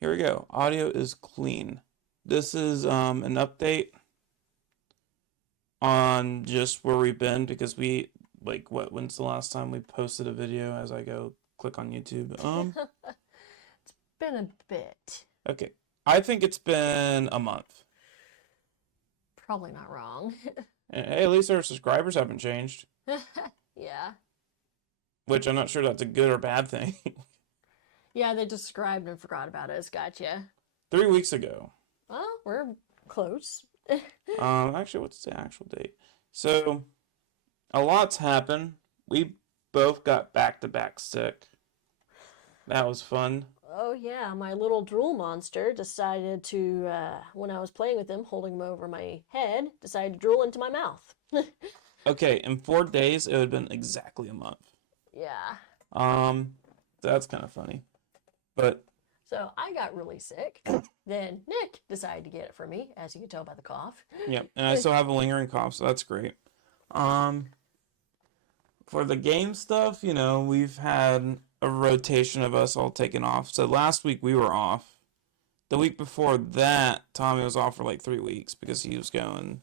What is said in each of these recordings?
Here we go. Audio is clean. This is an update on just where we've been because we when's the last time we posted a video as I go click on YouTube? It's been a bit. Okay. I think it's been a month. Probably not wrong. And hey, at least our subscribers haven't changed, Yeah. which I'm not sure that's a good or bad thing. Yeah, they described and forgot about us. Gotcha. 3 weeks ago. Well, we're close. Actually, what's the actual date? So, a lot's happened. We both got back-to-back sick. That was fun. Oh, yeah, my little drool monster decided to, when I was playing with him, holding him over my head, decided to drool into my mouth. Okay, in 4 days, it would have been exactly a month. Yeah. That's kind of funny. But, So I got really sick. Then Nick decided to get it for me, as you can tell by the cough. yeah, and I still have a lingering cough, so that's great. Um, for the game stuff, we've had a rotation of us all taken off. So last week we were off. The week before that, Tommy was off for like 3 weeks because he was going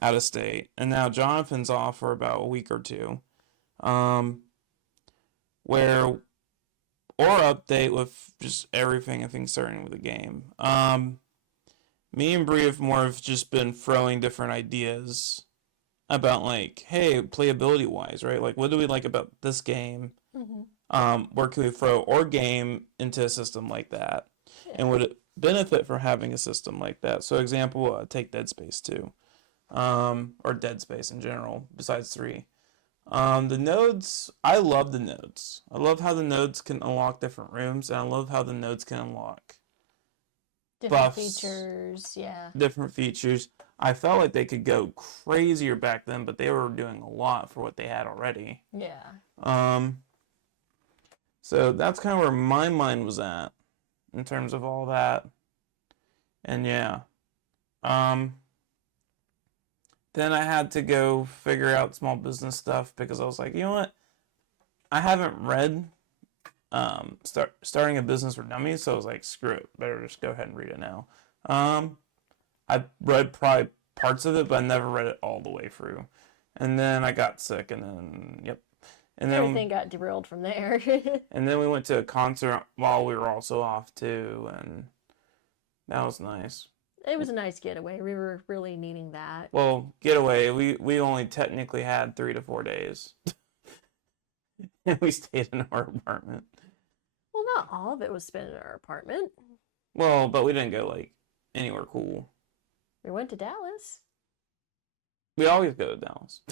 out of state. And now Jonathan's off for about a week or two. Um, where or update with just everything I think starting with the game. Me and Bree have just been throwing different ideas about like, hey, playability wise, right? Like, what do we like about this game? Mm-hmm. Where can we throw our game into a system like that? Yeah. And would it benefit from having a system like that? So, example, take Dead Space 2, or Dead Space in general, besides 3. The nodes, I love the nodes. I love how the nodes can unlock different rooms, and I love how the nodes can unlock Different buffs, features, yeah. different features. I felt like they could go crazier back then, but they were doing a lot for what they had already. Yeah. So that's kind of where my mind was at in terms of all that. And yeah. Then I had to go figure out small business stuff because I was like, you know what? I haven't read starting a business for dummies, so I was like, screw it, better just go ahead and read it now. I read probably parts of it, but I never read it all the way through. And then I got sick, and then yep, and then Everything got derailed from there. and then we went to a concert while we were also off too, and that was nice. It was a nice getaway. We were really needing that. Well, getaway, we only technically had 3 to 4 days, and we stayed in our apartment. Well, not all of it was spent in our apartment. Well, but we didn't go like anywhere cool. We went to Dallas. We always go to Dallas.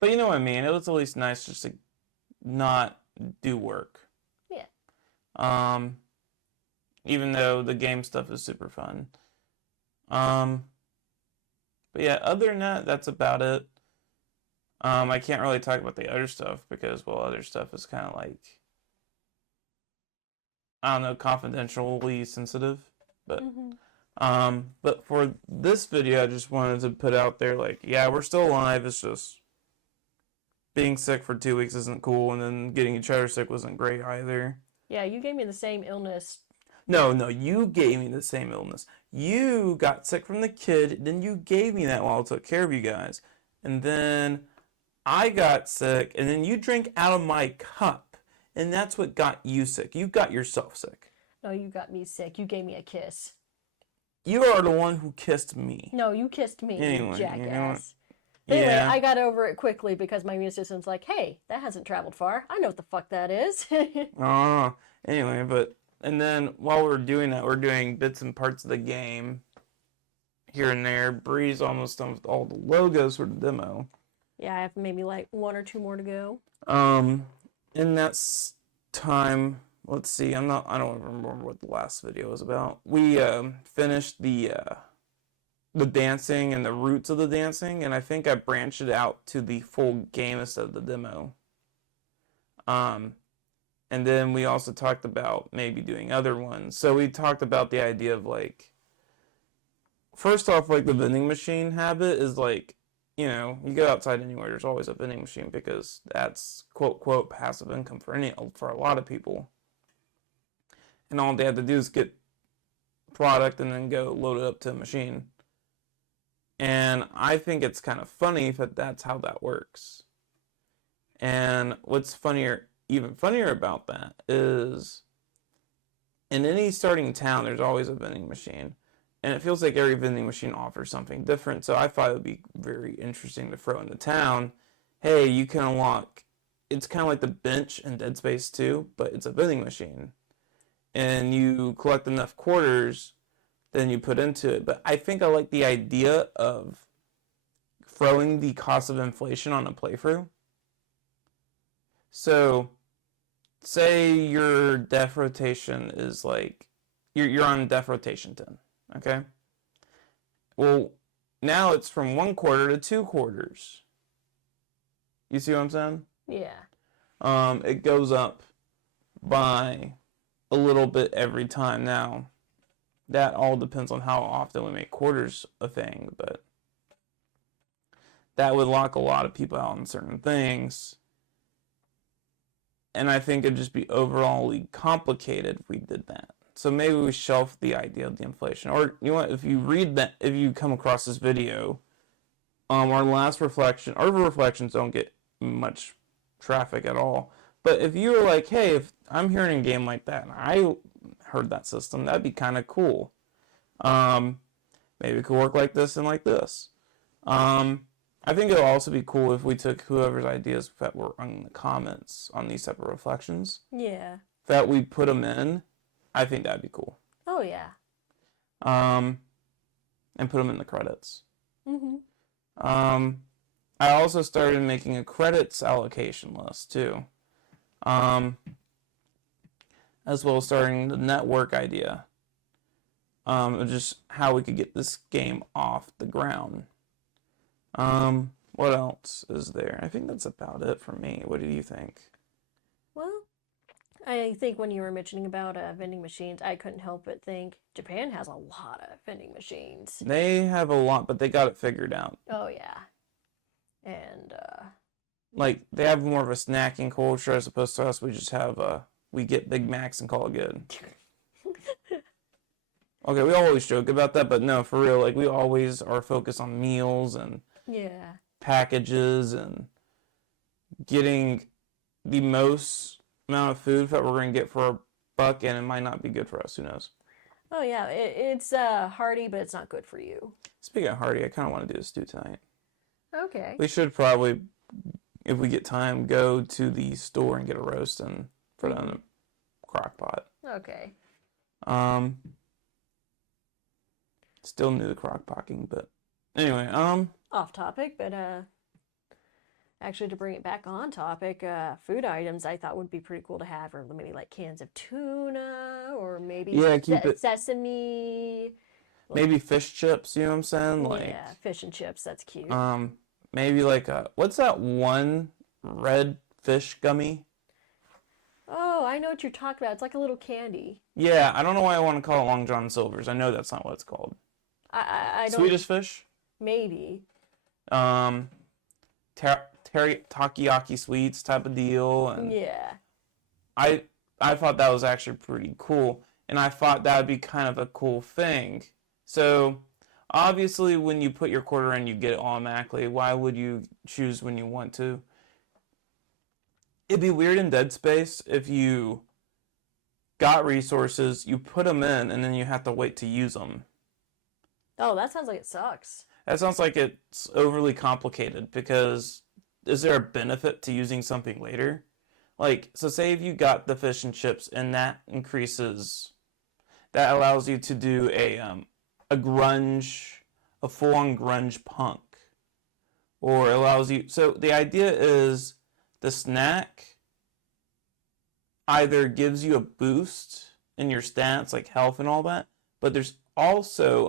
But you know what I mean? It was at least nice just to not do work. Yeah. Even though the game stuff is super fun. But yeah, other than that, that's about it. I can't really talk about the other stuff because, well, other stuff is kind of like, I don't know, confidentially sensitive. But but for this video, I just wanted to put out there, like, yeah, we're still alive. It's just being sick for 2 weeks isn't cool, and then getting each other sick wasn't great either. Yeah, you gave me the same illness. No, you gave me the same illness. You got sick from the kid, then you gave me that while I took care of you guys. And then I got sick, and then you drank out of my cup, and that's what got you sick. You got yourself sick. No, you got me sick. You gave me a kiss. You are the one who kissed me. No, you kissed me, Anyway, you jackass. you know what? Anyway, Yeah. I got over it quickly because my immune system's like, hey, that hasn't traveled far. I know what the fuck that is. Anyway, and then while we're doing that, we're doing bits and parts of the game here and there. Bree's almost done with all the logos for the demo. Yeah, I have maybe like 1 or 2 more to go. In that time, let's see, I don't remember what the last video was about. We finished the dancing and the roots of the dancing, and I think I branched it out to the full game instead of the demo. And then we also talked about maybe doing other ones. So we talked about the idea of like, first off, like the vending machine habit is like, you go outside anywhere, there's always a vending machine because that's quote quote passive income for a lot of people. and all they have to do is get product and then go load it up to a machine. And I think it's kind of funny that that's how that works. And what's funnier, even funnier about that is in any starting town, there's always a vending machine. And it feels like every vending machine offers something different. So I thought it would be very interesting to throw in the town. Hey, you can unlock, it's kind of like the bench in Dead Space 2, but it's a vending machine. And you collect enough quarters, then you put into it. But I think I like the idea of throwing the cost of inflation on a playthrough. So, say your def rotation is like, you're on def rotation 10, okay? Well, now it's from 1 quarter to 2 quarters. You see what I'm saying? Yeah. It goes up by a little bit every time. Now, that all depends on how often we make quarters a thing, but that would lock a lot of people out on certain things. And I think it'd just be overall complicated if we did that. So maybe we shelf the idea of the inflation. Or you know what, if you read that, if you come across this video, our last reflection, our reflections don't get much traffic at all. But if you were like, hey, if I'm hearing a game like that and I heard that system, that'd be kind of cool. Maybe it could work like this and like this. I think it would also be cool if we took whoever's ideas that were in the comments on these type of reflections, Yeah. that we put them in. I think that'd be cool. Oh, yeah. And put them in the credits. Mm-hmm. I also started making a credits allocation list too. As well as starting the network idea. Of just how we could get this game off the ground. What else is there? I think that's about it for me. What do you think? Well, I think when you were mentioning about vending machines, I couldn't help but think Japan has a lot of vending machines. They have a lot, but they got it figured out. Oh, yeah. And, Like, they have more of a snacking culture as opposed to us. We just have we get Big Macs and call it good. Okay, we always joke about that, but no, for real, like, we always are focused on meals and yeah. packages and getting the most amount of food that we're going to get for a buck, and it might not be good for us. Who knows? Oh, yeah. It's hearty, but it's not good for you. Speaking of hearty, I kind of want to do a stew tonight. Okay. We should probably, if we get time, go to the store and get a roast and put it in a crock pot. Okay. Still new to crock potting, but anyway, Off topic, but actually to bring it back on topic, food items I thought would be pretty cool to have, or maybe like cans of tuna, or maybe Yeah, keep it- sesame. maybe fish chips, you know what I'm saying? Like, Yeah, fish and chips. That's cute. maybe like what's that one red fish gummy? Oh, I know what you're talking about. It's like a little candy. Yeah, I don't know why I want to call it Long John Silver's. I know that's not what it's called. I don't. Swedish fish? Maybe. Takoyaki sweets type of deal, and Yeah. I thought that was actually pretty cool, and I thought that would be kind of a cool thing. So obviously, when you put your quarter in, you get it automatically. Why would you choose when you want to? It'd be weird in Dead Space if you got resources, you put them in, and then you have to wait to use them. Oh, that sounds like it sucks. That sounds like it's overly complicated, because is there a benefit to using something later? Like, so say if you got the fish and chips and that allows you to do a full-on grunge punk. Or allows you, so the idea is the snack either gives you a boost in your stats, like health and all that, but there's also,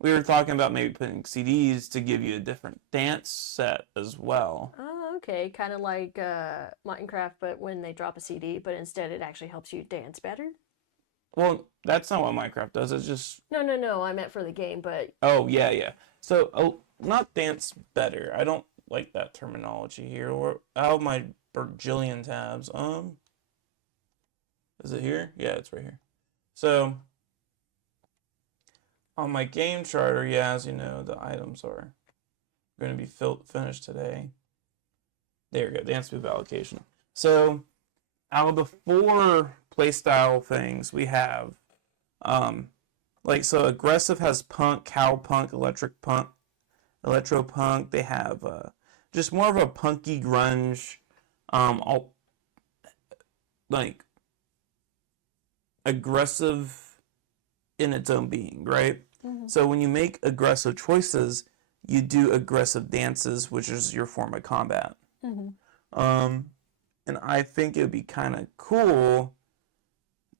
we were talking about maybe putting CDs to give you a different dance set as well. Oh, okay. Kind of like Minecraft, but when they drop a CD, but instead it actually helps you dance better? Well, that's not what Minecraft does. It's just... No. I meant for the game, but... Oh, yeah. So, not dance better. I don't like that terminology here. Or I have my bajillion tabs. Is it here? Yeah, it's right here. So on my game charter, yeah, as you know, the items are going to be finished today. There you go, dance move allocation. So out of the 4 playstyle things we have, so aggressive has punk, cowpunk, electric punk, electro punk. They have just more of a punky grunge, all like aggressive in its own being, right? So when you make aggressive choices, you do aggressive dances, which is your form of combat. And I think it would be kind of cool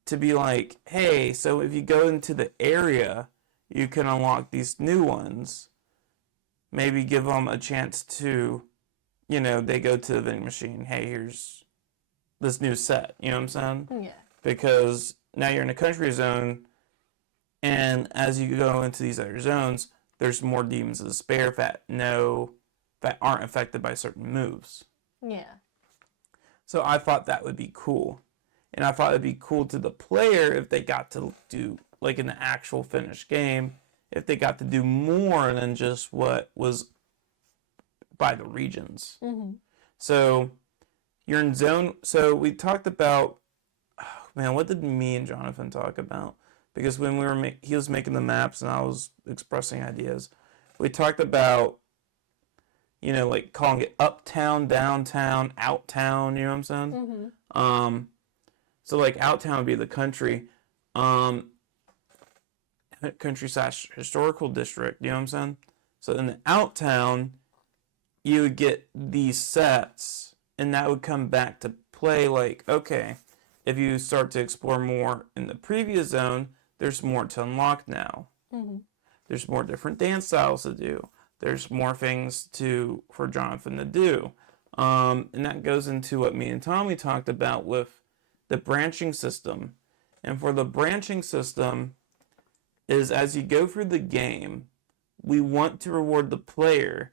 to be like, hey, so if you go into the area, you can unlock these new ones. Maybe give them a chance to, they go to the vending machine. Hey, here's this new set. You know what I'm saying? Yeah. Because now you're in a country zone, and as you go into these other zones, there's more demons of despair that aren't affected by certain moves. Yeah. So I thought that would be cool. And I thought it'd be cool to the player if they got to do, like in the actual finished game, if they got to do more than just what was by the regions. So you're in zone. So we talked about, what did me and Jonathan talk about? Because when he was making the maps and I was expressing ideas, we talked about, like calling it uptown, downtown, outtown. You know what I'm saying? So like outtown would be the country, country/historical district. You know what I'm saying? So in the outtown, you would get these sets, and that would come back to play. Like, okay, if you start to explore more in the previous zone, there's more to unlock now. There's more different dance styles to do. There's more things for Jonathan to do. And that goes into what me and Tommy talked about with the branching system. And for the branching system is as you go through the game, we want to reward the player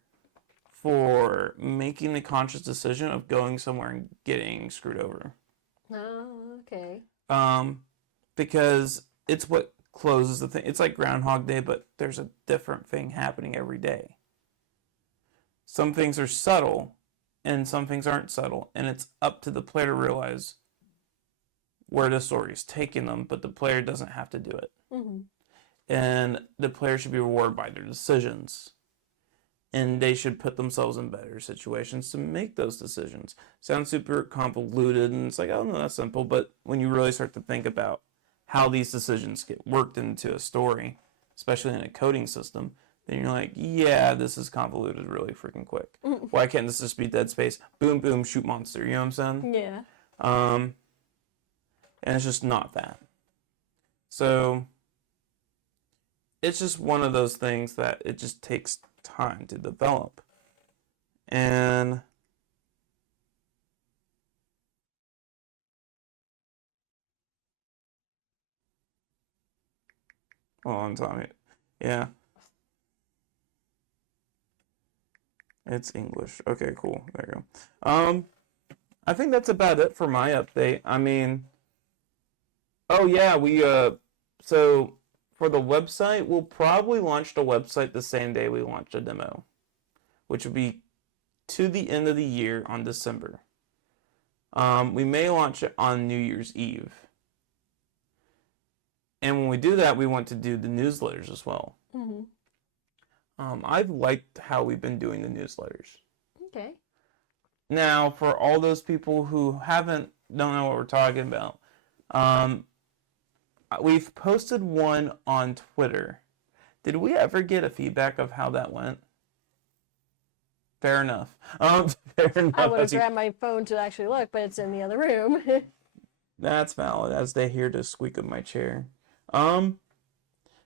for making the conscious decision of going somewhere and getting screwed over. Oh, okay. Because it's what closes the thing. It's like Groundhog Day, but there's a different thing happening every day. Some things are subtle, and some things aren't subtle, and it's up to the player to realize where the story is taking them, but the player doesn't have to do it. And the player should be rewarded by their decisions. And they should put themselves in better situations to make those decisions. Sounds super convoluted, and it's like, oh no, that's simple. But when you really start to think about how these decisions get worked into a story, especially in a coding system, then you're like, yeah, this is convoluted really freaking quick. Why can't this just be Dead Space? Boom, boom, shoot monster. You know what I'm saying? Yeah. And it's just not that. So it's just one of those things that it just takes time to develop. And hold on, Tommy. Yeah. It's English. Okay, cool. There you go. I think that's about it for my update. I mean, oh yeah, so for the website, we'll probably launch the website the same day we launch the demo, which would be to the end of the year on December. We may launch it on New Year's Eve. And when we do that, we want to do the newsletters as well. I've liked how we've been doing the newsletters. Okay. Now, for all those people who don't know what we're talking about, we've posted one on Twitter. Did we ever get a feedback of how that went? Fair enough. Fair enough. I would have grabbed my phone to actually look, but it's in the other room. That's valid, as they hear the squeak of my chair.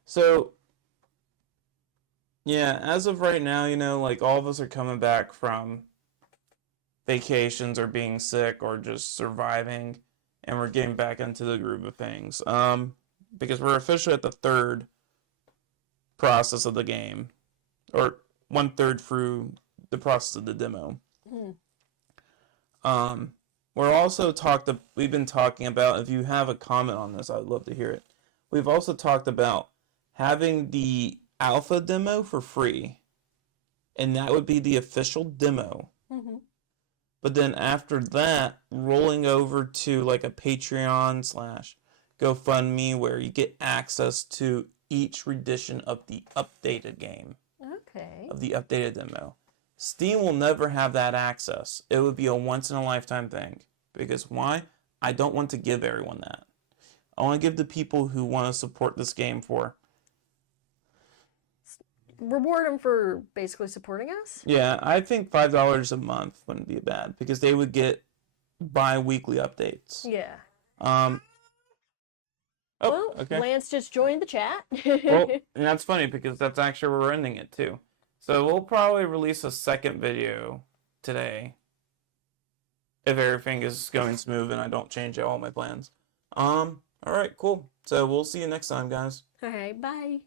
So yeah, as of right now, like all of us are coming back from vacations or being sick or just surviving, and we're getting back into the groove of things. Because we're officially at the 3rd process of the game, or 1/3 through the process of the demo. we've been talking about, if you have a comment on this, I'd love to hear it. We've also talked about having the alpha demo for free, and that would be the official demo. Mm-hmm. But then after that, rolling over to like a Patreon slash GoFundMe where you get access to each rendition of the updated game, Okay. of the updated demo. Steam will never have that access. It would be a once in a lifetime thing. Because why? I don't want to give everyone that. I want to give the people who want to support this game for. Reward them for basically supporting us? Yeah, I think $5 a month wouldn't be bad because they would get bi-weekly updates. Yeah. Oh, Well, okay. Lance just joined the chat. Well, and that's funny because that's actually where we're ending it too. So we'll probably release a second video today if everything is going smooth and I don't change all my plans. All right, cool. So we'll see you next time, guys. All right, bye.